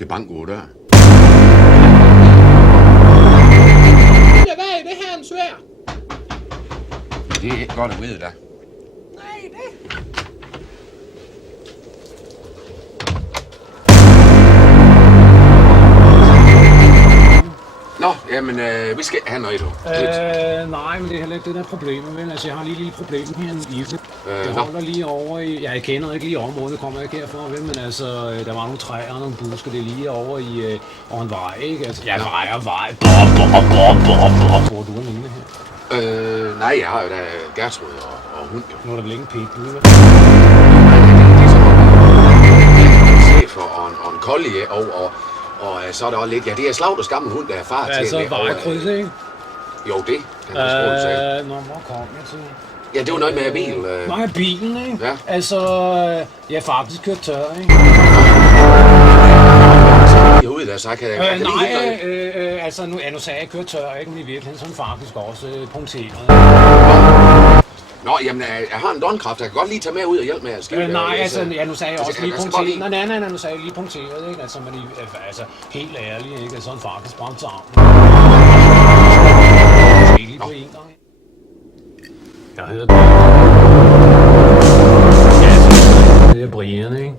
Det banker på der. Hvad er det her en svær? Det er ikke godt at vide, da. Nej, det. Nå, jamen, vi skal have noget, du. Nej, men det er heller ikke det der problemet, vel? Altså, jeg har lige et lille problem her i livet. Det nå. holder lige over i... Jeg kender ikke lige området, det kommer jeg ikke herfra, vel? Men altså, der var nogle træer og nogle buske, det er lige over i... over en vej, ikke? Altså, ja, vej. Hvor du er inde her? Nej, jeg har jo da Gertrud og hund, jo. Nu er der vel ingen pitbull, vel? Nej, det er sådan en chef og en kollie, og så er der også lidt... Ja, det er Slagters gamle hund, der er far til... Altså, vejkryds, ikke? Jo, det kan man spørge sige. Nå, hvor kom jeg til? Ja, det var noget med bil. Nej, bilen, ikke? Ja. Altså, jeg har faktisk kørt tør, ikke? Herude der, så kan jeg Nej, lige helt altså, nu sagde jeg kørt tør, ikke? Men i virkeligheden så er den faktisk også punkteret. Nå, jamen, jeg har en donkraft, jeg kan godt lige tage med ud og hjælpe med at skrive. Nej, altså, ja, nu sagde jeg også lige punkteret. lige... Nej, nu sagde jeg lige punkteret, ikke? Altså, men altså, helt ærligt, ikke? Altså, den faktisk brændt sammen. Lige på en gang. Jeg hedder Brian. Ja, det er Brian, ikke?